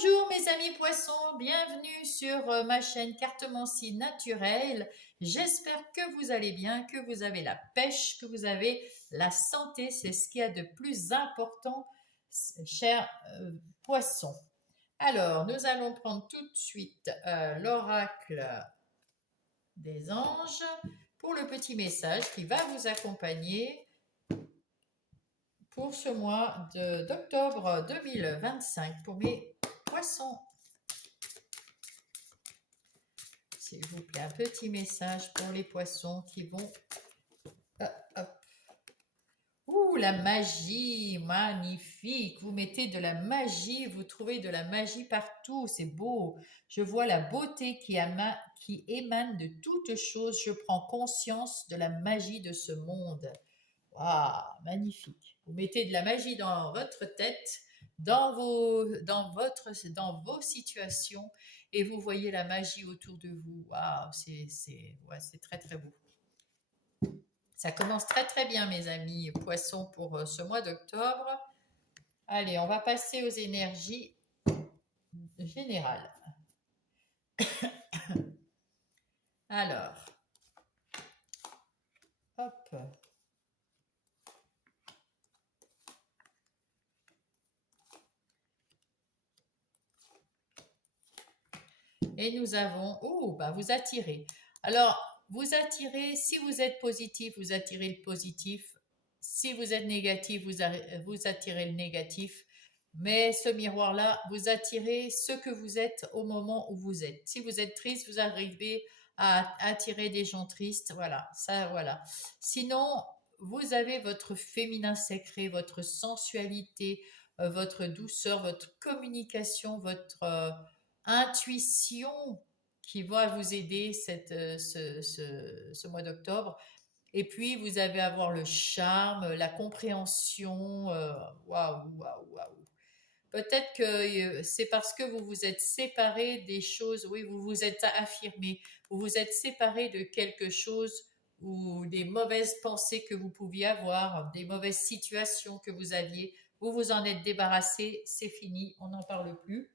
Bonjour mes amis poissons, bienvenue sur ma chaîne Cartomancie naturelle. J'espère que vous allez bien, que vous avez la pêche, que vous avez la santé. C'est ce qu'il y a de plus important, chers poissons. Alors, nous allons prendre tout de suite l'oracle des anges pour le petit message qui va vous accompagner pour ce mois d'octobre 2025 pour mes poissons. S'il vous plaît, un petit message pour les poissons qui vont... hop. Ouh, la magie, magnifique. Vous mettez de la magie, vous trouvez de la magie partout, c'est beau. Je vois la beauté qui émane de toutes choses. Je prends conscience de la magie de ce monde. Waouh, magnifique. Vous mettez de la magie dans votre tête, dans vos situations, et vous voyez la magie autour de vous. Waouh, c'est très très beau. Ça commence très très bien, mes amis poissons, pour ce mois d'octobre. Allez, on va passer aux énergies générales. Alors, hop. Et nous avons, vous attirez. Alors, vous attirez, si vous êtes positif, vous attirez le positif. Si vous êtes négatif, vous attirez le négatif. Mais ce miroir-là, vous attirez ce que vous êtes au moment où vous êtes. Si vous êtes triste, vous arrivez à attirer des gens tristes. Voilà, ça, voilà. Sinon, vous avez votre féminin sacré, votre sensualité, votre douceur, votre communication, votre intuition qui va vous aider ce mois d'octobre. Et puis, vous allez avoir le charme, la compréhension. Waouh, waouh, waouh. Peut-être que c'est parce que vous vous êtes séparé des choses, oui, vous vous êtes affirmé, vous vous êtes séparé de quelque chose ou des mauvaises pensées que vous pouviez avoir, des mauvaises situations que vous aviez, vous vous en êtes débarrassé, c'est fini, on n'en parle plus.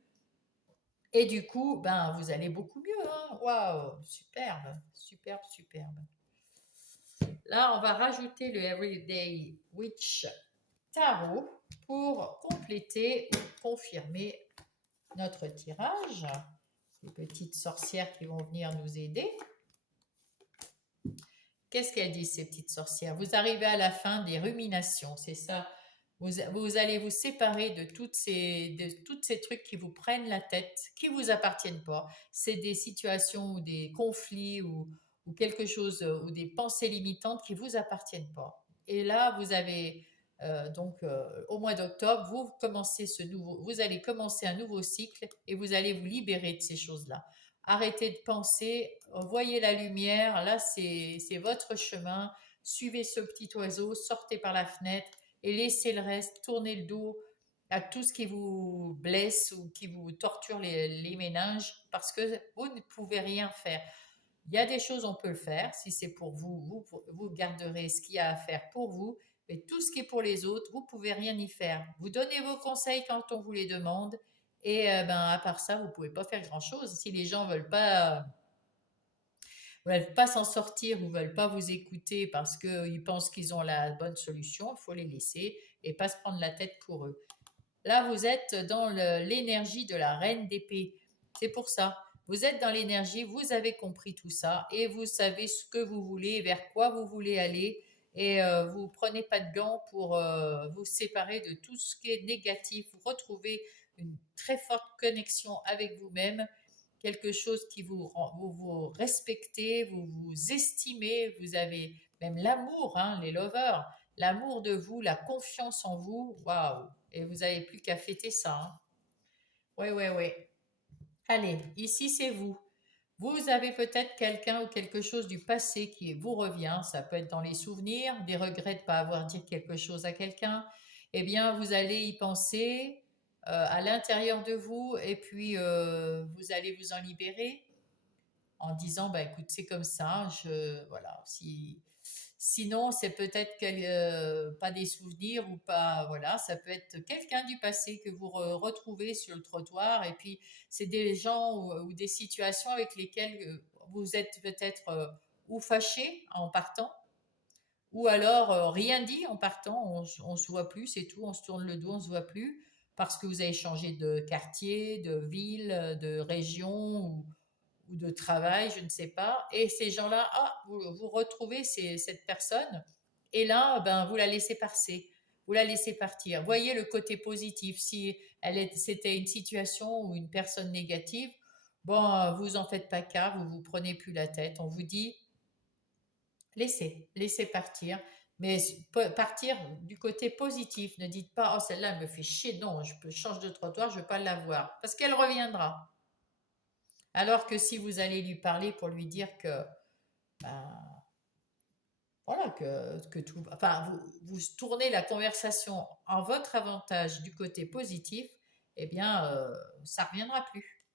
Et du coup, vous allez beaucoup mieux, hein. Waouh, superbe, superbe, superbe. Là, on va rajouter le Everyday Witch Tarot pour compléter ou confirmer notre tirage. Les petites sorcières qui vont venir nous aider. Qu'est-ce qu'elles disent, ces petites sorcières? Vous arrivez à la fin des ruminations, c'est ça. Vous allez vous séparer de toutes ces trucs qui vous prennent la tête, qui vous appartiennent pas. C'est des situations ou des conflits ou quelque chose, ou des pensées limitantes qui vous appartiennent pas. Et là, vous avez au mois d'octobre, vous allez commencer un nouveau cycle et vous allez vous libérer de ces choses-là. Arrêtez de penser, voyez la lumière, là c'est votre chemin, suivez ce petit oiseau, sortez par la fenêtre et laissez le reste, tournez le dos à tout ce qui vous blesse ou qui vous torture les méninges parce que vous ne pouvez rien faire. Il y a des choses on peut le faire, si c'est pour vous, vous garderez ce qu'il y a à faire pour vous, mais tout ce qui est pour les autres, vous pouvez rien y faire. Vous donnez vos conseils quand on vous les demande et à part ça, vous pouvez pas faire grand-chose. Si les gens veulent pas s'en sortir ou veulent pas vous écouter parce qu'ils pensent qu'ils ont la bonne solution, il faut les laisser et pas se prendre la tête pour eux. Là, vous êtes dans l'énergie de la reine d'épée. C'est pour ça. Vous êtes dans l'énergie, vous avez compris tout ça et vous savez ce que vous voulez, vers quoi vous voulez aller et vous prenez pas de gants pour vous séparer de tout ce qui est négatif. Vous retrouvez une très forte connexion avec vous-même, quelque chose qui vous respectez, vous vous estimez, vous avez même l'amour, hein, les lovers, l'amour de vous, la confiance en vous, waouh! Et vous n'avez plus qu'à fêter ça, hein. Ouais, ouais, ouais. Allez, ici c'est vous. Vous avez peut-être quelqu'un ou quelque chose du passé qui vous revient. Ça peut être dans les souvenirs, des regrets de ne pas avoir dit quelque chose à quelqu'un. Eh bien, vous allez y penser à l'intérieur de vous et puis vous allez vous en libérer en disant, bah écoute, c'est comme ça. Voilà, Sinon, c'est peut-être pas des souvenirs ou pas, voilà, ça peut être quelqu'un du passé que vous retrouvez sur le trottoir et puis c'est des gens ou des situations avec lesquelles vous êtes peut-être ou fâché en partant ou alors rien dit en partant, on se voit plus, c'est tout, on se tourne le dos, on se voit plus parce que vous avez changé de quartier, de ville, de région ou de travail, je ne sais pas. Et ces gens-là, vous retrouvez cette personne, et là, ben, vous la laissez passer, vous la laissez partir. Voyez le côté positif. Si c'était une situation ou une personne négative, bon, vous en faites pas cas, vous vous prenez plus la tête. On vous dit, laissez partir. Mais partir du côté positif. Ne dites pas, oh celle-là elle me fait chier. Non, je change de trottoir, je ne veux pas la voir. Parce qu'elle reviendra. Alors que si vous allez lui parler pour lui dire que, ben, voilà, que tout, enfin, vous tournez la conversation en votre avantage du côté positif, eh bien, ça ne reviendra plus.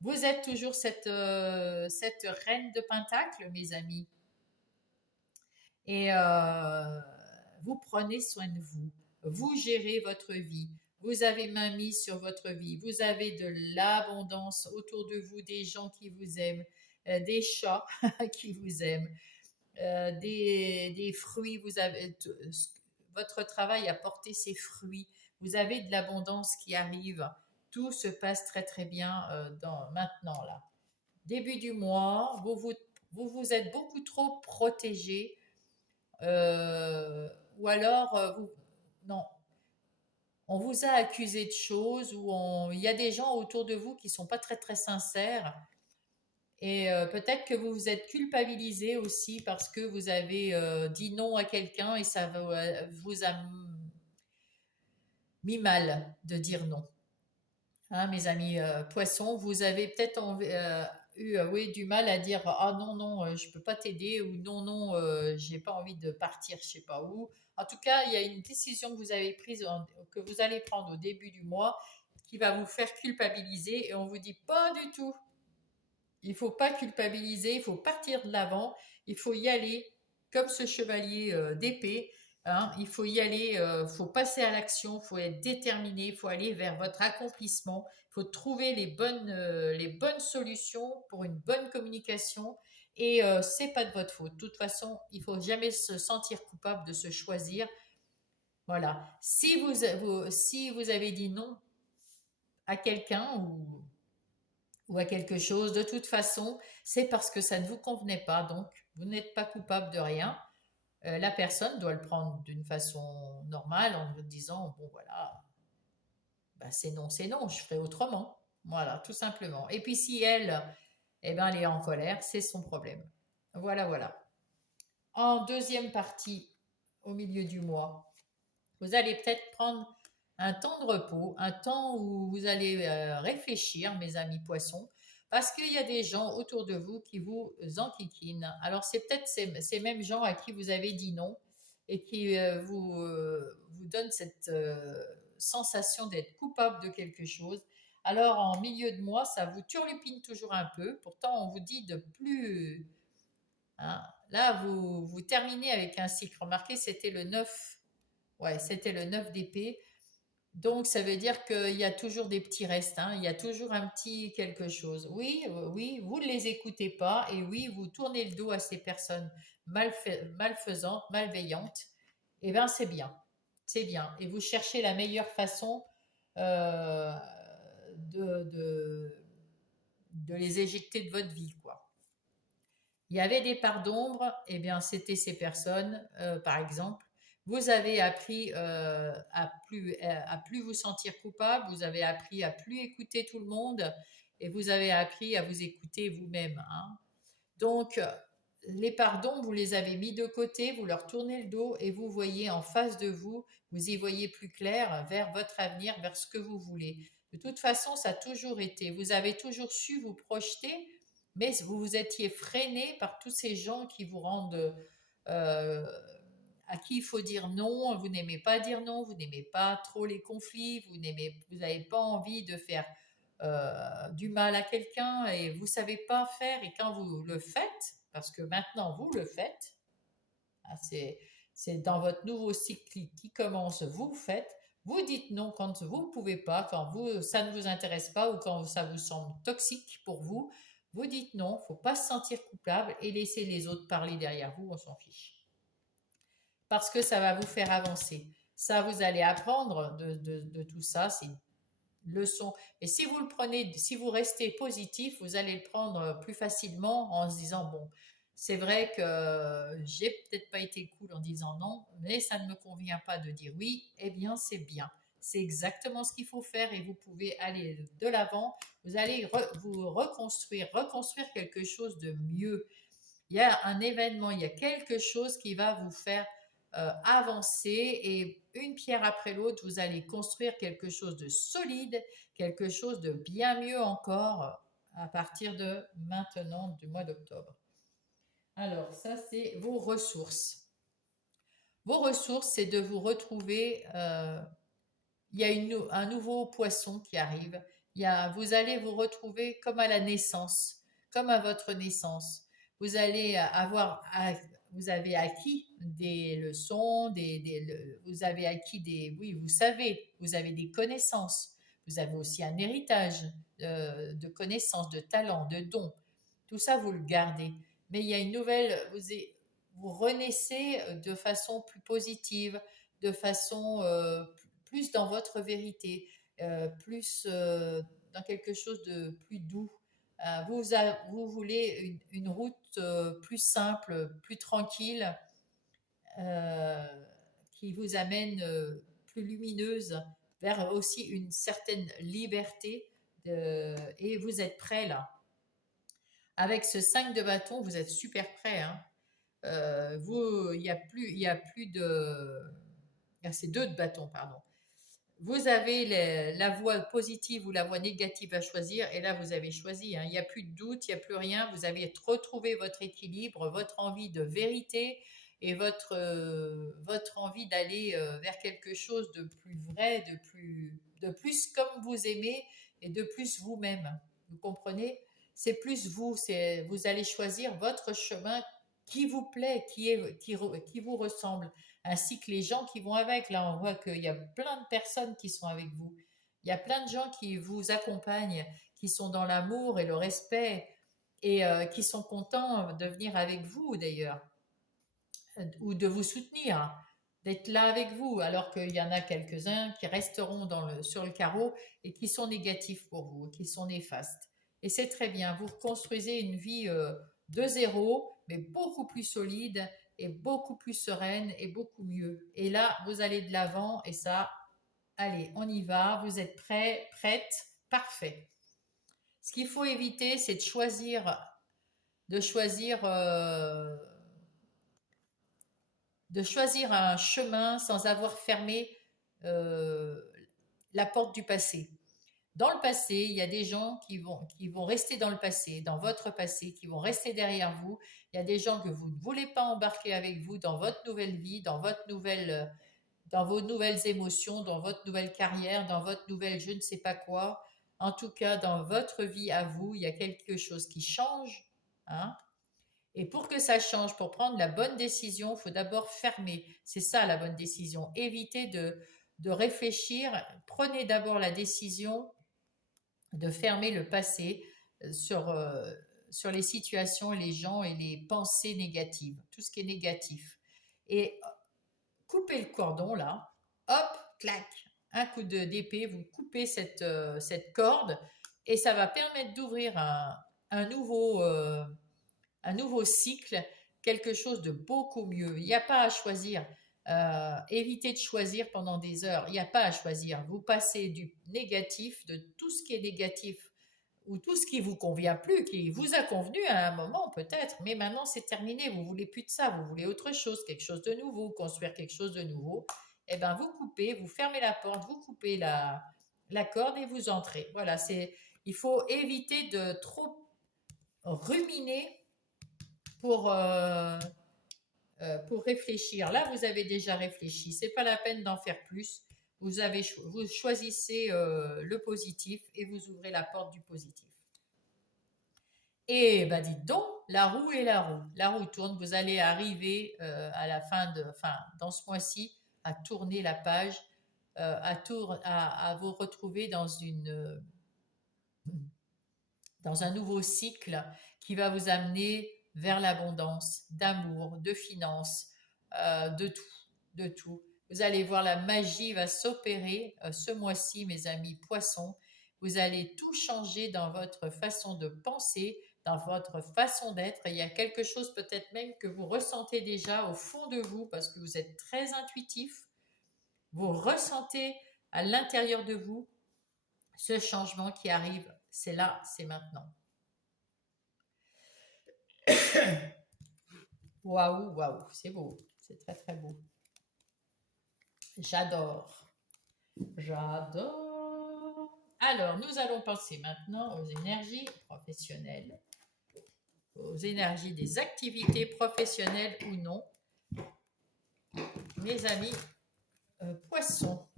Vous êtes toujours cette reine de Pentacle, mes amis, et vous prenez soin de vous. Vous gérez votre vie. Vous avez main mise sur votre vie. Vous avez de l'abondance autour de vous, des gens qui vous aiment, des chats qui vous aiment, des fruits. Votre travail a porté ses fruits. Vous avez de l'abondance qui arrive. Tout se passe très très bien maintenant là. Début du mois, vous êtes beaucoup trop protégé, ou alors non, on vous a accusé de choses ou il y a des gens autour de vous qui sont pas très très sincères et peut-être que vous vous êtes culpabilisé aussi parce que vous avez dit non à quelqu'un et ça vous a mis mal de dire non. Hein, mes amis poissons, vous avez peut-être eu oui, du mal à dire ah non, non, je peux pas t'aider ou non, non, j'ai pas envie de partir, je sais pas où. En tout cas, il y a une décision que vous avez prise, que vous allez prendre au début du mois qui va vous faire culpabiliser et on vous dit pas du tout. Il faut pas culpabiliser, il faut partir de l'avant, il faut y aller comme ce chevalier d'épée. Hein, il faut y aller, il faut passer à l'action, il faut être déterminé, il faut aller vers votre accomplissement, il faut trouver les bonnes solutions pour une bonne communication. Et c'est pas de votre faute. De toute façon, il faut jamais se sentir coupable de se choisir. Voilà. Si vous avez dit non à quelqu'un ou à quelque chose. De toute façon, c'est parce que ça ne vous convenait pas. Donc, vous n'êtes pas coupable de rien. La personne doit le prendre d'une façon normale en vous disant, bon voilà, ben, c'est non, je ferai autrement. Voilà, tout simplement. Et puis si elle, eh ben, elle est en colère, c'est son problème. Voilà, voilà. En deuxième partie, au milieu du mois, vous allez peut-être prendre un temps de repos, un temps où vous allez réfléchir, mes amis poissons, parce qu'il y a des gens autour de vous qui vous enquiquinent. Alors c'est peut-être ces mêmes gens à qui vous avez dit non et qui vous donnent cette sensation d'être coupable de quelque chose. Alors en milieu de mois, ça vous turlupine toujours un peu. Pourtant, on vous dit de plus. Hein. Là, vous terminez avec un cycle. Remarquez, c'était le 9. Ouais, c'était le 9 d'épée. Donc, ça veut dire qu'il y a toujours des petits restes, hein. Il y a toujours un petit quelque chose. Oui, oui, vous ne les écoutez pas et oui, vous tournez le dos à ces personnes malfaisantes, malveillantes. Eh bien, c'est bien. C'est bien. Et vous cherchez la meilleure façon euh, de, de, de les éjecter de votre vie, quoi. Il y avait des parts d'ombre, eh bien, c'était ces personnes, par exemple. Vous avez appris à plus vous sentir coupable, vous avez appris à plus écouter tout le monde et vous avez appris à vous écouter vous-même. Hein. Donc, les pardons, vous les avez mis de côté, vous leur tournez le dos et vous voyez en face de vous, vous y voyez plus clair vers votre avenir, vers ce que vous voulez. De toute façon, ça a toujours été. Vous avez toujours su vous projeter, mais vous vous étiez freiné par tous ces gens qui vous rendent, euh, à qui il faut dire non. Vous n'aimez pas dire non, vous n'aimez pas trop les conflits, vous n'avez pas envie de faire du mal à quelqu'un et vous savez pas faire. Et quand vous le faites, parce que maintenant vous le faites, Ah, c'est dans votre nouveau cycle qui commence, vous le faites. Vous dites non quand vous ne pouvez pas, quand ça ne vous intéresse pas ou quand ça vous semble toxique pour vous. Vous dites non, il ne faut pas se sentir coupable et laisser les autres parler derrière vous, on s'en fiche. Parce que ça va vous faire avancer. Ça, vous allez apprendre de tout ça, c'est une leçon. Et si vous le prenez, si vous restez positif, vous allez le prendre plus facilement en se disant, bon, c'est vrai que j'ai peut-être pas été cool en disant non, mais ça ne me convient pas de dire oui, eh bien c'est bien. C'est exactement ce qu'il faut faire et vous pouvez aller de l'avant. Vous allez vous reconstruire quelque chose de mieux. Il y a un événement, il y a quelque chose qui va vous faire avancer et une pierre après l'autre, vous allez construire quelque chose de solide, quelque chose de bien mieux encore à partir de maintenant, du mois d'octobre. Alors, ça, c'est vos ressources. Vos ressources, c'est de vous retrouver. Il y a un nouveau poisson qui arrive. Vous allez vous retrouver comme à la naissance, comme à votre naissance. Vous allez vous avez acquis des leçons, vous avez acquis oui, vous savez, vous avez des connaissances. Vous avez aussi un héritage de connaissances, de talents, de dons. Tout ça, vous le gardez. Mais il y a une nouvelle, vous renaissez de façon plus positive, de façon plus dans votre vérité, plus dans quelque chose de plus doux. Vous voulez une route plus simple, plus tranquille, euh, qui vous amène plus lumineuse vers aussi une certaine liberté. Et vous êtes prêt là. Avec ce 5 de bâton, vous êtes super prêt. Hein. Il y a plus de... C'est 2 de bâton, pardon. Vous avez la voie positive ou la voie négative à choisir, et là vous avez choisi. Hein. Il n'y a plus de doute, il n'y a plus rien. Vous avez retrouvé votre équilibre, votre envie de vérité et votre envie d'aller vers quelque chose de plus vrai, de plus comme vous aimez et de plus vous-même. Vous comprenez? C'est plus vous, vous allez choisir votre chemin qui vous plaît, qui vous ressemble ainsi que les gens qui vont avec. Là, on voit qu'il y a plein de personnes qui sont avec vous. Il y a plein de gens qui vous accompagnent, qui sont dans l'amour et le respect et qui sont contents de venir avec vous d'ailleurs, ou de vous soutenir, d'être là avec vous, alors qu'il y en a quelques-uns qui resteront sur le carreau et qui sont négatifs pour vous, qui sont néfastes. Et c'est très bien, vous reconstruisez une vie de zéro, mais beaucoup plus solide et beaucoup plus sereine et beaucoup mieux. Et là, vous allez de l'avant et ça, allez, on y va, vous êtes prêts, prête, parfait. Ce qu'il faut éviter, c'est de de choisir un chemin sans avoir fermé euh, la porte du passé. Dans le passé, il y a des gens qui vont rester dans le passé, dans votre passé, qui vont rester derrière vous. Il y a des gens que vous ne voulez pas embarquer avec vous dans votre nouvelle vie, dans vos nouvelles émotions, dans votre nouvelle carrière, dans votre nouvelle je ne sais pas quoi. En tout cas, dans votre vie à vous, il y a quelque chose qui change. Hein. Et pour que ça change, pour prendre la bonne décision, il faut d'abord fermer. C'est ça la bonne décision. Évitez de réfléchir. Prenez d'abord la décision de fermer le passé sur les situations, les gens et les pensées négatives, tout ce qui est négatif. Et coupez le cordon là, hop, clac, un coup d'épée, vous coupez cette corde et ça va permettre d'ouvrir un nouveau cycle, quelque chose de beaucoup mieux. Il n'y a pas à choisir. Évitez de choisir pendant des heures. Il n'y a pas à choisir. Vous passez du négatif, de tout ce qui est négatif ou tout ce qui vous convient plus, qui vous a convenu à un moment peut-être, mais maintenant c'est terminé. Vous voulez plus de ça. Vous voulez autre chose, quelque chose de nouveau, construire quelque chose de nouveau. Eh ben vous coupez, vous fermez la porte, vous coupez la corde et vous entrez. Voilà, il faut éviter de trop ruminer pour, euh, pour réfléchir. Là, vous avez déjà réfléchi. C'est pas la peine d'en faire plus. Vous choisissez le positif et vous ouvrez la porte du positif. Et ben dites donc, la roue et la roue. La roue tourne, vous allez arriver à la fin enfin, dans ce mois-ci, à tourner la page, à vous retrouver dans un nouveau cycle qui va vous amener vers l'abondance, d'amour, de finances, de tout, de tout. Vous allez voir la magie va s'opérer ce mois-ci, mes amis poissons. Vous allez tout changer dans votre façon de penser, dans votre façon d'être. Il y a quelque chose peut-être même que vous ressentez déjà au fond de vous parce que vous êtes très intuitif. Vous ressentez à l'intérieur de vous ce changement qui arrive. C'est là, c'est maintenant. Waouh, waouh, c'est beau, c'est très très beau. J'adore, j'adore. Alors, nous allons passer maintenant aux énergies professionnelles, aux énergies des activités professionnelles ou non. Mes amis poissons.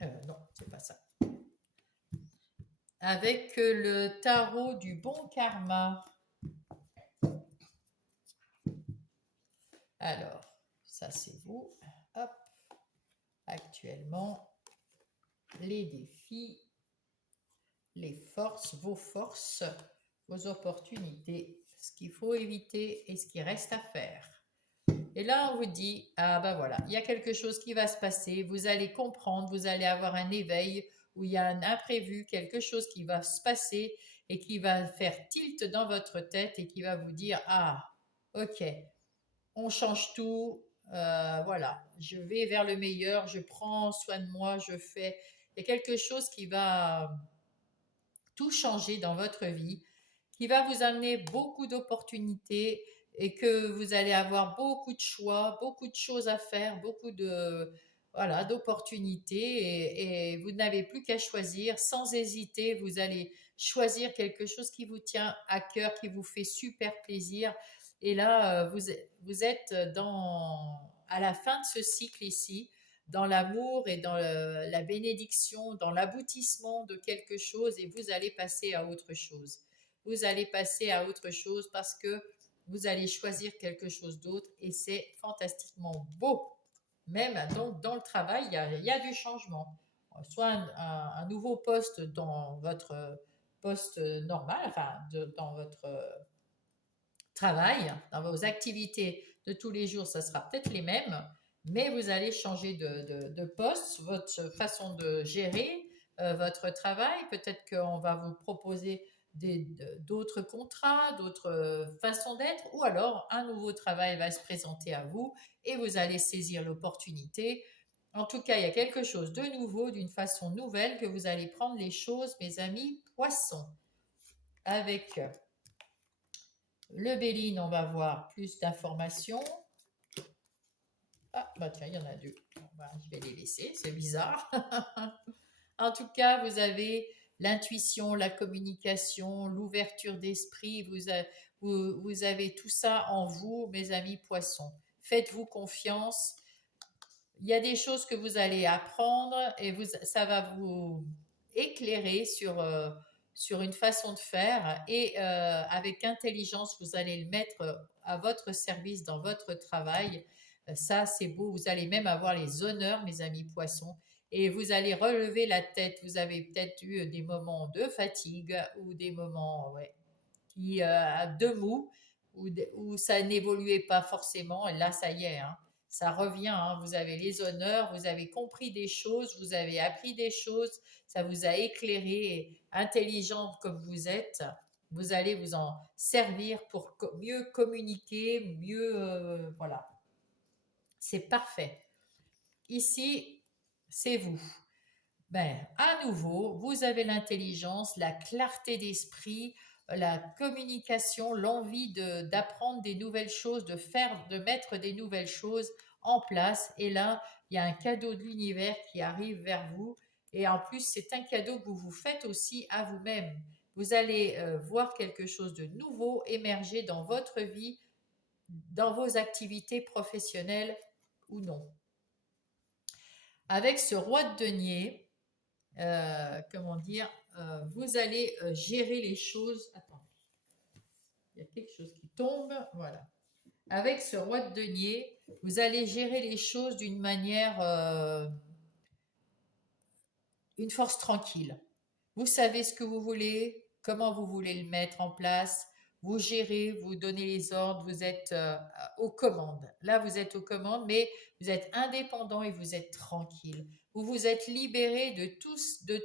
Non, c'est pas ça. Avec le tarot du bon karma. Alors, ça c'est vous. Hop. Actuellement, les défis, les forces, vos opportunités, ce qu'il faut éviter et ce qui reste à faire. Et là, on vous dit, ah ben voilà, il y a quelque chose qui va se passer, vous allez comprendre, vous allez avoir un éveil où il y a un imprévu, quelque chose qui va se passer et qui va faire tilt dans votre tête et qui va vous dire, ah, ok, on change tout, voilà, je vais vers le meilleur, je prends soin de moi, je fais. Il y a quelque chose qui va tout changer dans votre vie, qui va vous amener beaucoup d'opportunités et que vous allez avoir beaucoup de choix, beaucoup de choses à faire, beaucoup de voilà d'opportunités et vous n'avez plus qu'à choisir sans hésiter. Vous allez choisir quelque chose qui vous tient à cœur, qui vous fait super plaisir. Et là, vous êtes à la fin de ce cycle ici, dans l'amour et dans la bénédiction, dans l'aboutissement de quelque chose et vous allez passer à autre chose. Vous allez passer à autre chose parce que vous allez choisir quelque chose d'autre et c'est fantastiquement beau. Même donc dans le travail, il y a du changement. Soit un nouveau poste dans votre poste normal, enfin dans votre travail, dans vos activités de tous les jours, ça sera peut-être les mêmes, mais vous allez changer de poste, votre façon de gérer votre travail. Peut-être qu'on va vous proposer d'autres contrats, d'autres façons d'être, ou alors un nouveau travail va se présenter à vous et vous allez saisir l'opportunité. En tout cas, il y a quelque chose de nouveau, d'une façon nouvelle, que vous allez prendre les choses, mes amis poissons. Avec le Béline, on va voir plus d'informations. Ah, bah tiens, il y en a deux. Bon, bah, je vais les laisser, c'est bizarre. En tout cas, vous avez l'intuition, la communication, l'ouverture d'esprit. Vous avez tout ça en vous, mes amis poissons. Faites-vous confiance. Il y a des choses que vous allez apprendre et ça va vous éclairer sur une façon de faire et avec intelligence, vous allez le mettre à votre service dans votre travail. Ça, c'est beau. Vous allez même avoir les honneurs, mes amis poissons, et vous allez relever la tête. Vous avez peut-être eu des moments de fatigue ou des moments ouais, de mou où ça n'évoluait pas forcément. Et là, ça y est, hein, ça revient. Hein, vous avez les honneurs, vous avez compris des choses, vous avez appris des choses, ça vous a éclairé, intelligent comme vous êtes. Vous allez vous en servir pour mieux communiquer, mieux voilà. C'est parfait. Ici, c'est vous. Ben, à nouveau, vous avez l'intelligence, la clarté d'esprit, la communication, l'envie d'apprendre des nouvelles choses, de mettre des nouvelles choses en place. Et là, il y a un cadeau de l'univers qui arrive vers vous. Et en plus, c'est un cadeau que vous vous faites aussi à vous-même. Vous allez voir quelque chose de nouveau émerger dans votre vie, dans vos activités professionnelles ou non. Avec ce roi de denier, comment dire, vous allez gérer les choses. Attends, il y a quelque chose qui tombe. Voilà. Avec ce roi de denier, vous allez gérer les choses d'une manière, une force tranquille. Vous savez ce que vous voulez, comment vous voulez le mettre en place. Vous gérez, vous donnez les ordres, vous êtes aux commandes. Là, vous êtes aux commandes, mais vous êtes indépendant et vous êtes tranquille. Vous vous êtes libéré de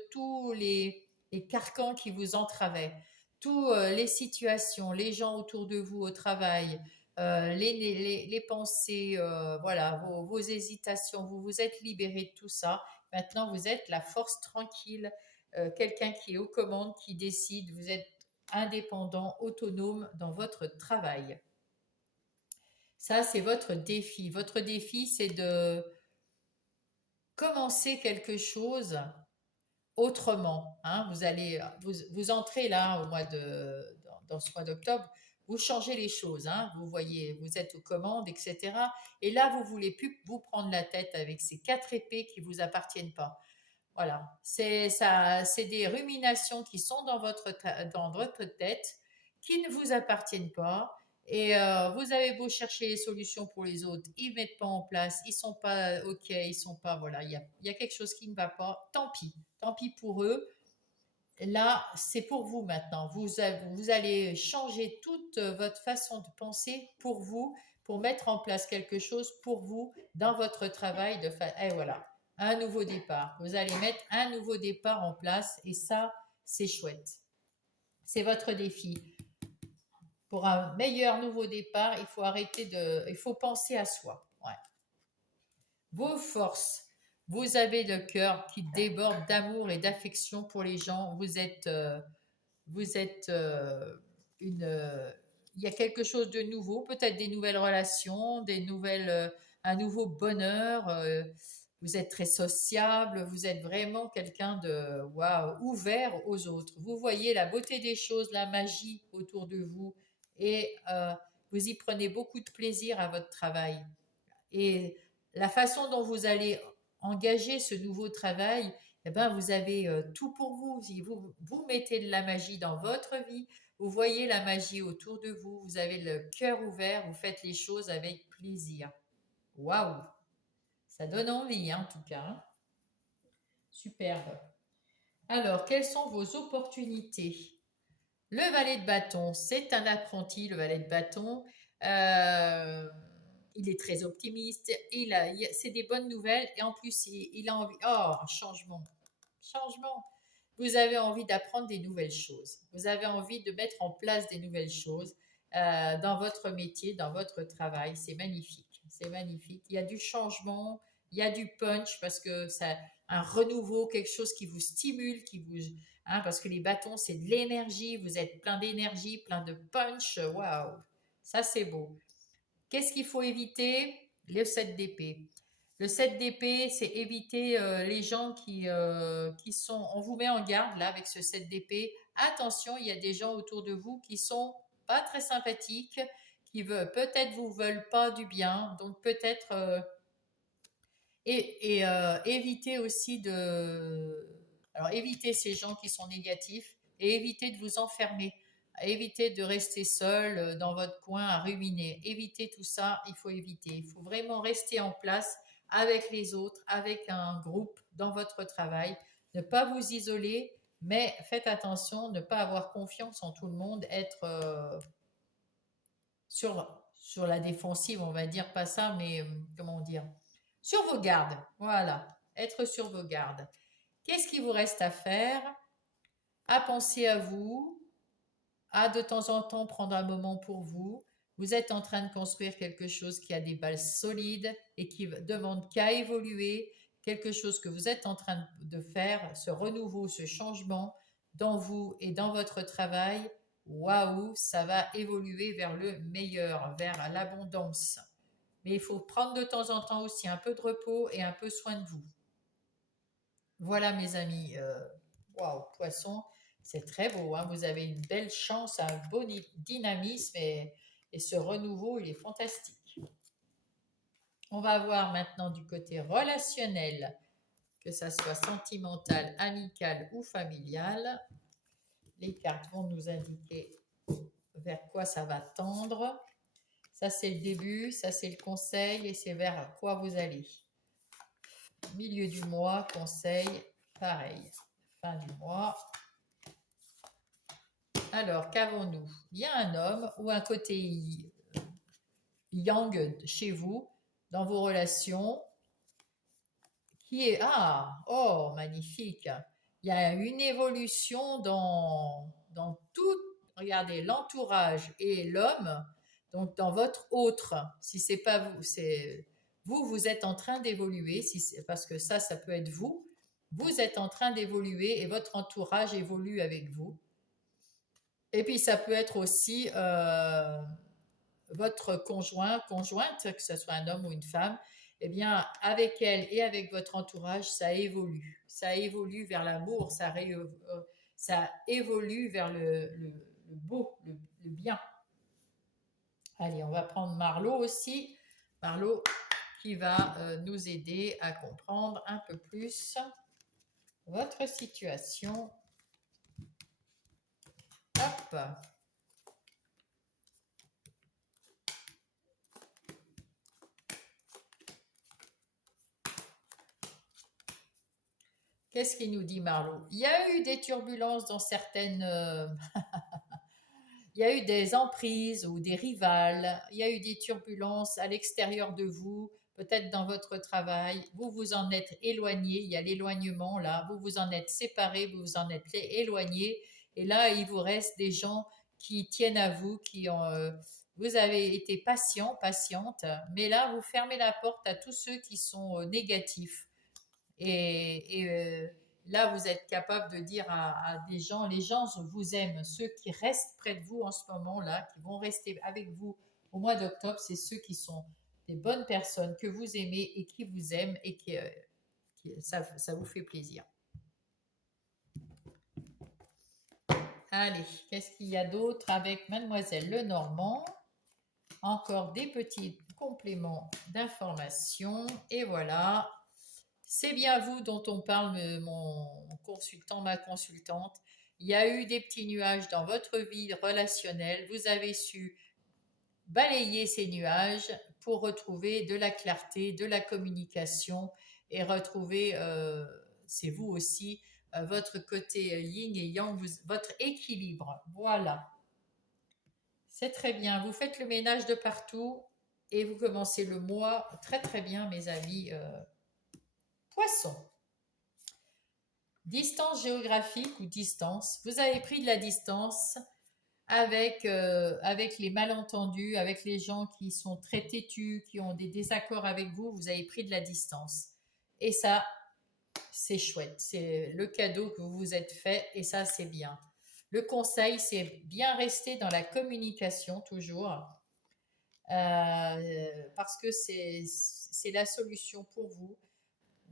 tous les carcans qui vous entravaient, toutes les situations, les gens autour de vous au travail, les pensées, voilà, vos hésitations. Vous vous êtes libéré de tout ça. Maintenant, vous êtes la force tranquille, quelqu'un qui est aux commandes, qui décide. Vous êtes indépendant, autonome dans votre travail. Ça, c'est votre défi. Votre défi, c'est de commencer quelque chose autrement. Hein. Vous entrez là dans ce mois d'octobre, vous changez les choses. Hein. Vous voyez, vous êtes aux commandes, etc. Et là, vous voulez plus vous prendre la tête avec ces quatre épées qui vous appartiennent pas. Voilà, c'est ça, c'est des ruminations qui sont dans votre tête, qui ne vous appartiennent pas. Et vous avez beau chercher les solutions pour les autres, ils ne mettent pas en place, ils sont pas ok, ils sont pas voilà, il y a quelque chose qui ne va pas. Tant pis pour eux. Là, c'est pour vous maintenant. Vous allez changer toute votre façon de penser pour vous, pour mettre en place quelque chose pour vous dans votre travail. Et voilà, un nouveau départ. Vous allez mettre un nouveau départ en place et ça, c'est chouette. C'est votre défi. Pour un meilleur nouveau départ, il faut penser à soi. Ouais. Vos forces. Vous avez le cœur qui déborde d'amour et d'affection pour les gens. Vous êtes une. Il y a quelque chose de nouveau, peut-être des nouvelles relations, un nouveau bonheur. Vous êtes très sociable, vous êtes vraiment quelqu'un de waouh, ouvert aux autres. Vous voyez la beauté des choses, la magie autour de vous et vous y prenez beaucoup de plaisir à votre travail. Et la façon dont vous allez engager ce nouveau travail, eh ben, vous avez tout pour vous. Si vous mettez de la magie dans votre vie, vous voyez la magie autour de vous, vous avez le cœur ouvert, vous faites les choses avec plaisir. Waouh! Ça donne envie, hein, en tout cas. Hein. Superbe. Alors, quelles sont vos opportunités? Le valet de bâton, c'est un apprenti, le valet de bâton. Euh, il est très optimiste. C'est des bonnes nouvelles et en plus, il a envie. Oh, changement. Changement. Vous avez envie d'apprendre des nouvelles choses. Vous avez envie de mettre en place des nouvelles choses dans votre métier, dans votre travail. C'est magnifique. C'est magnifique. Il y a du changement, il y a du punch parce que ça, un renouveau, quelque chose qui vous stimule, parce que les bâtons, c'est de l'énergie. Vous êtes plein d'énergie, plein de punch. Waouh, ça c'est beau. Qu'est-ce qu'il faut éviter? Le 7 d'épée. Le 7 d'épée, c'est éviter les gens qui sont. On vous met en garde là avec ce 7 d'épée. Attention, il y a des gens autour de vous qui sont pas très sympathiques, qui peut-être vous veulent pas du bien. Donc peut-être éviter aussi de. Alors éviter ces gens qui sont négatifs et éviter de vous enfermer. Éviter de rester seul dans votre coin à ruminer. Éviter tout ça, il faut éviter. Il faut vraiment rester en place avec les autres, avec un groupe dans votre travail. Ne pas vous isoler, mais faites attention, ne pas avoir confiance en tout le monde, être sur la défensive, on va dire pas ça, mais comment dire? Sur vos gardes, voilà. Être sur vos gardes. Qu'est-ce qu'il vous reste à faire? À penser à vous, à de temps en temps prendre un moment pour vous. Vous êtes en train de construire quelque chose qui a des bases solides et qui demande qu'à évoluer, quelque chose que vous êtes en train de faire, ce renouveau, ce changement dans vous et dans votre travail. Waouh, ça va évoluer vers le meilleur, vers l'abondance. Mais il faut prendre de temps en temps aussi un peu de repos et un peu soin de vous. Voilà mes amis. Waouh, poisson, c'est très beau. Hein. Vous avez une belle chance, un beau dynamisme et ce renouveau, il est fantastique. On va voir maintenant du côté relationnel. que ça soit sentimental, amical ou familial. Les cartes vont nous indiquer vers quoi ça va tendre. Ça, c'est le début, ça, c'est le conseil et c'est vers quoi vous allez. Milieu du mois, conseil, pareil. Fin du mois. Alors, qu'avons-nous? Il y a un homme ou un côté yang chez vous, dans vos relations, qui est... Ah, oh, magnifique. Il y a une évolution dans tout, regardez, l'entourage et l'homme, donc dans votre autre. Si c'est pas vous, c'est vous, vous êtes en train d'évoluer, parce que ça peut être vous. Vous êtes en train d'évoluer et votre entourage évolue avec vous. Et puis ça peut être aussi votre conjointe, que ce soit un homme ou une femme, eh bien, avec elle et avec votre entourage, ça évolue. Ça évolue vers l'amour, ça évolue vers le beau, le bien. Allez, on va prendre Marlo aussi. Marlo qui va nous aider à comprendre un peu plus votre situation. Hop. Qu'est-ce qu'il nous dit Marlo? Il y a eu des turbulences dans certaines... il y a eu des emprises ou des rivales, il y a eu des turbulences à l'extérieur de vous, peut-être dans votre travail, vous vous en êtes éloigné, il y a l'éloignement là, vous vous en êtes séparé, vous vous en êtes éloigné, et là il vous reste des gens qui tiennent à vous, vous avez été patient, patiente, mais là vous fermez la porte à tous ceux qui sont négatifs. Et là, vous êtes capable de dire à des gens, les gens vous aiment. Ceux qui restent près de vous en ce moment-là, qui vont rester avec vous au mois d'octobre, c'est ceux qui sont des bonnes personnes que vous aimez et qui vous aiment et ça vous fait plaisir. Allez, qu'est-ce qu'il y a d'autre avec Mademoiselle Lenormand? Encore des petits compléments d'information. Et voilà. C'est bien vous dont on parle, mon consultant, ma consultante. Il y a eu des petits nuages dans votre vie relationnelle. Vous avez su balayer ces nuages pour retrouver de la clarté, de la communication et retrouver, c'est vous aussi, votre côté yin et yang, votre équilibre. Voilà. C'est très bien. Vous faites le ménage de partout et vous commencez le mois très très bien, mes amis. Poisson. Distance géographique ou distance. Vous avez pris de la distance avec les malentendus, avec les gens qui sont très têtus, qui ont des désaccords avec vous. Vous avez pris de la distance. Et ça, c'est chouette. C'est le cadeau que vous vous êtes fait et ça, c'est bien. Le conseil, c'est bien rester dans la communication toujours. Parce que c'est la solution pour vous.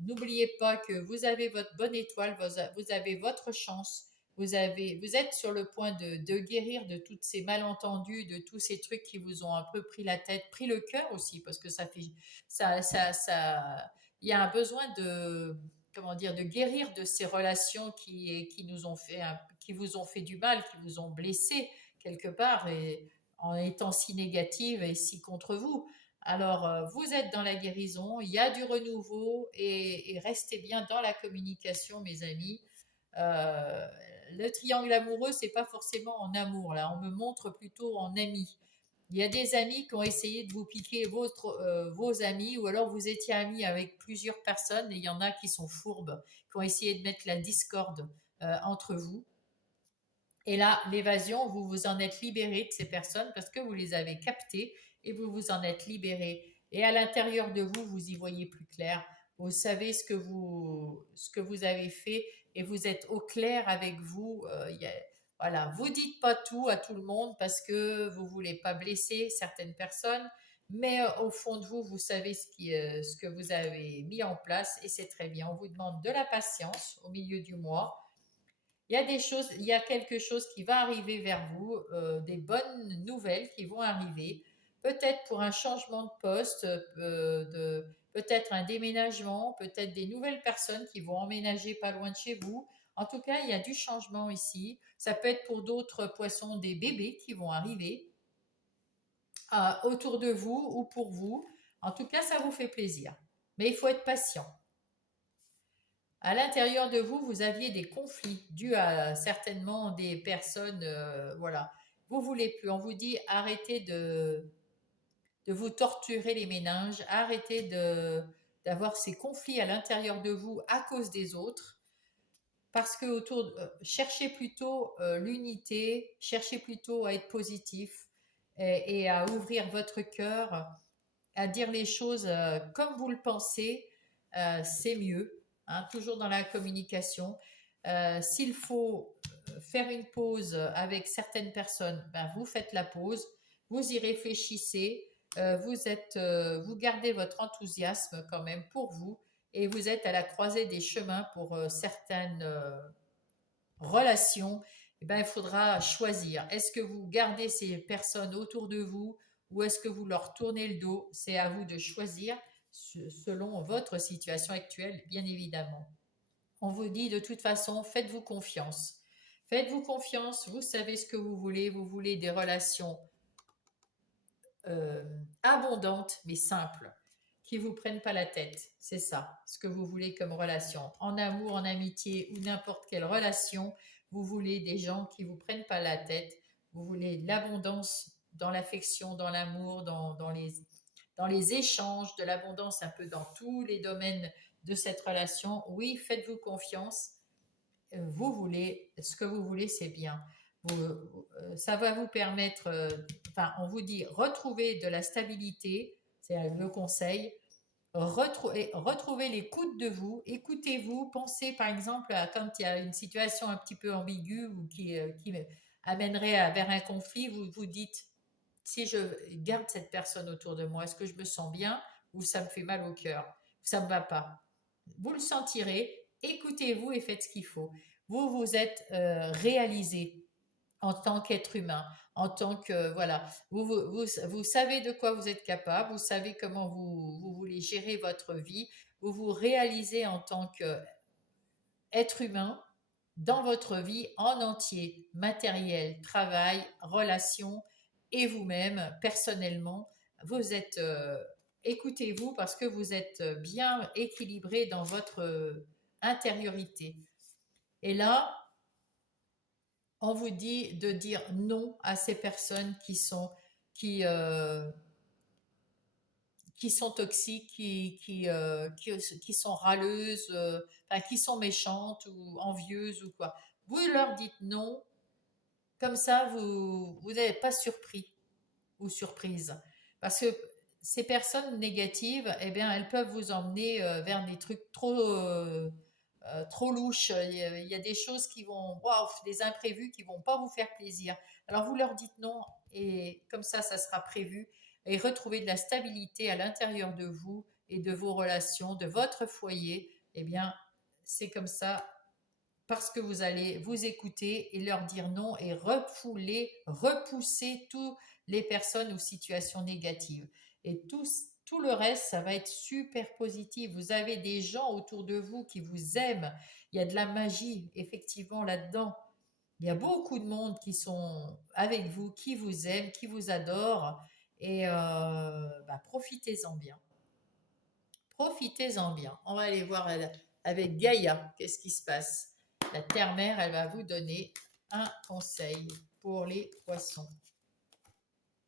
N'oubliez pas que vous avez votre bonne étoile, vous avez votre chance, vous êtes sur le point de guérir de tous ces malentendus, de tous ces trucs qui vous ont un peu pris la tête, pris le cœur aussi, parce que il y a un besoin comment dire, de guérir de ces relations qui vous ont fait du mal, qui vous ont blessé quelque part, et en étant si négatives et si contre vous. Alors, vous êtes dans la guérison, il y a du renouveau et restez bien dans la communication, mes amis. Euh, le triangle amoureux, c'est pas forcément en amour, là, on me montre plutôt en amis. Il y a des amis qui ont essayé de vous piquer vos amis, ou alors vous étiez amis avec plusieurs personnes et il y en a qui sont fourbes, qui ont essayé de mettre la discorde entre vous. Et là, l'évasion, vous vous en êtes libéré de ces personnes parce que vous les avez captées et vous vous en êtes libéré. Et à l'intérieur de vous, vous y voyez plus clair. Vous savez ce que vous avez fait et vous êtes au clair avec vous. Voilà, vous dites pas tout à tout le monde parce que vous voulez pas blesser certaines personnes, mais au fond de vous, vous savez ce que vous avez mis en place et c'est très bien. On vous demande de la patience au milieu du mois. Il y a quelque chose qui va arriver vers vous, des bonnes nouvelles qui vont arriver, peut-être pour un changement de poste, peut-être un déménagement, peut-être des nouvelles personnes qui vont emménager pas loin de chez vous. En tout cas, il y a du changement ici. Ça peut être pour d'autres poissons des bébés qui vont arriver autour de vous ou pour vous. En tout cas, ça vous fait plaisir. Mais il faut être patient. À l'intérieur de vous, vous aviez des conflits dus à certainement des personnes, voilà. Vous voulez plus. On vous dit arrêtez de vous torturer les méninges, arrêtez d'avoir ces conflits à l'intérieur de vous à cause des autres, parce que cherchez plutôt l'unité, cherchez plutôt à être positif et à ouvrir votre cœur, à dire les choses comme vous le pensez, c'est mieux, hein, toujours dans la communication. S'il faut faire une pause avec certaines personnes, ben, vous faites la pause, vous y réfléchissez, vous gardez votre enthousiasme quand même pour vous et vous êtes à la croisée des chemins pour certaines relations. Eh ben, il faudra choisir. Est-ce que vous gardez ces personnes autour de vous ou est-ce que vous leur tournez le dos? C'est à vous de choisir selon votre situation actuelle, bien évidemment. On vous dit de toute façon, faites-vous confiance. Faites-vous confiance, vous savez ce que vous voulez des relations abondantes mais simples, qui vous prennent pas la tête. C'est ça, ce que vous voulez comme relation. En amour, en amitié ou n'importe quelle relation, vous voulez des gens qui vous prennent pas la tête. Vous voulez de l'abondance dans l'affection, dans l'amour, dans les échanges, de l'abondance un peu dans tous les domaines de cette relation. Oui, faites-vous confiance. Vous voulez, ce que vous voulez, c'est bien. Ça va vous permettre, enfin, on vous dit, retrouver de la stabilité, c'est le conseil. Retrouvez l'écoute de vous, écoutez-vous, pensez par exemple à quand il y a une situation un petit peu ambiguë ou qui amènerait vers un conflit, vous vous dites, si je garde cette personne autour de moi, est-ce que je me sens bien ou ça me fait mal au cœur, ça ne me va pas. Vous le sentirez, écoutez-vous et faites ce qu'il faut. Vous vous êtes réalisé en tant qu'être humain, en tant que, voilà, vous savez de quoi vous êtes capable, vous savez comment vous voulez gérer votre vie, vous vous réalisez en tant qu'être humain dans votre vie en entier, matériel, travail, relation et vous-même, personnellement, vous êtes, écoutez-vous parce que vous êtes bien équilibré dans votre intériorité. Et là, on vous dit de dire non à ces personnes qui, euh, qui sont toxiques, qui sont râleuses, enfin, qui sont méchantes ou envieuses ou quoi. Vous leur dites non, comme ça vous n'êtes pas surpris ou surprise. Parce que ces personnes négatives, eh bien, elles peuvent vous emmener vers des trucs trop louches. Il y a des choses qui vont, waouh, des imprévus qui vont pas vous faire plaisir. Alors vous leur dites non et comme ça sera prévu et retrouver de la stabilité à l'intérieur de vous et de vos relations, de votre foyer. Eh bien, c'est comme ça parce que vous allez vous écouter et leur dire non et repousser toutes les personnes ou situations négatives. Et tout le reste, ça va être super positif. Vous avez des gens autour de vous qui vous aiment. Il y a de la magie, effectivement, là-dedans. Il y a beaucoup de monde qui sont avec vous, qui vous aiment, qui vous adorent. Et profitez-en bien. Profitez-en bien. On va aller voir avec Gaïa, qu'est-ce qui se passe. La terre-mère, elle va vous donner un conseil pour les poissons.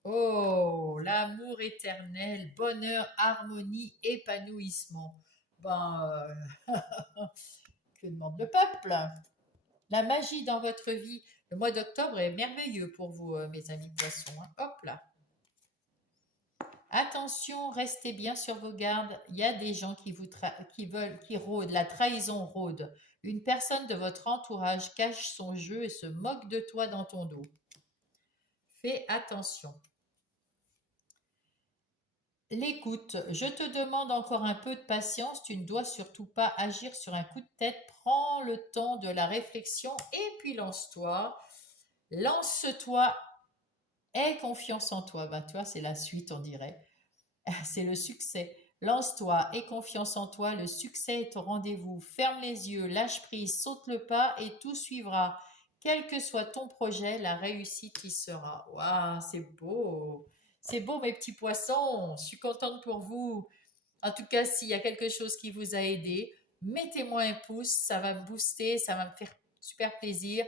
Oh, l'amour éternel, bonheur, harmonie, épanouissement. Ben, que demande le peuple? La magie dans votre vie. Le mois d'octobre est merveilleux pour vous, mes amis poissons, hein. Hop là. Attention, restez bien sur vos gardes. Il y a des gens qui rôdent, la trahison rôde. Une personne de votre entourage cache son jeu et se moque de toi dans ton dos. Fais attention. L'écoute. Je te demande encore un peu de patience. Tu ne dois surtout pas agir sur un coup de tête. Prends le temps de la réflexion et puis lance-toi. Lance-toi. Aie confiance en toi. Bah, toi, c'est la suite, on dirait. C'est le succès. Lance-toi et confiance en toi, le succès est au rendez-vous. Ferme les yeux, lâche prise, saute le pas et tout suivra. Quel que soit ton projet, la réussite y sera. Waouh, c'est beau. C'est beau, mes petits poissons. Je suis contente pour vous. En tout cas, s'il y a quelque chose qui vous a aidé, mettez-moi un pouce, ça va me booster, ça va me faire super plaisir.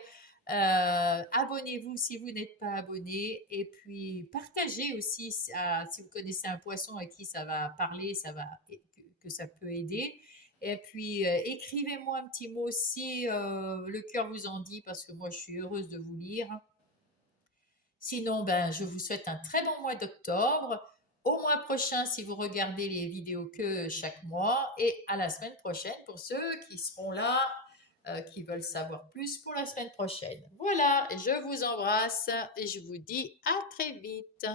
Abonnez-vous si vous n'êtes pas abonné et puis partagez aussi si vous connaissez un poisson à qui ça va parler, que ça peut aider. Et puis écrivez-moi un petit mot si le cœur vous en dit parce que moi je suis heureuse de vous lire. Sinon, ben, je vous souhaite un très bon mois d'octobre. Au mois prochain, si vous regardez les vidéos que chaque mois. Et à la semaine prochaine pour ceux qui seront là, qui veulent savoir plus pour la semaine prochaine. Voilà, je vous embrasse et je vous dis à très vite.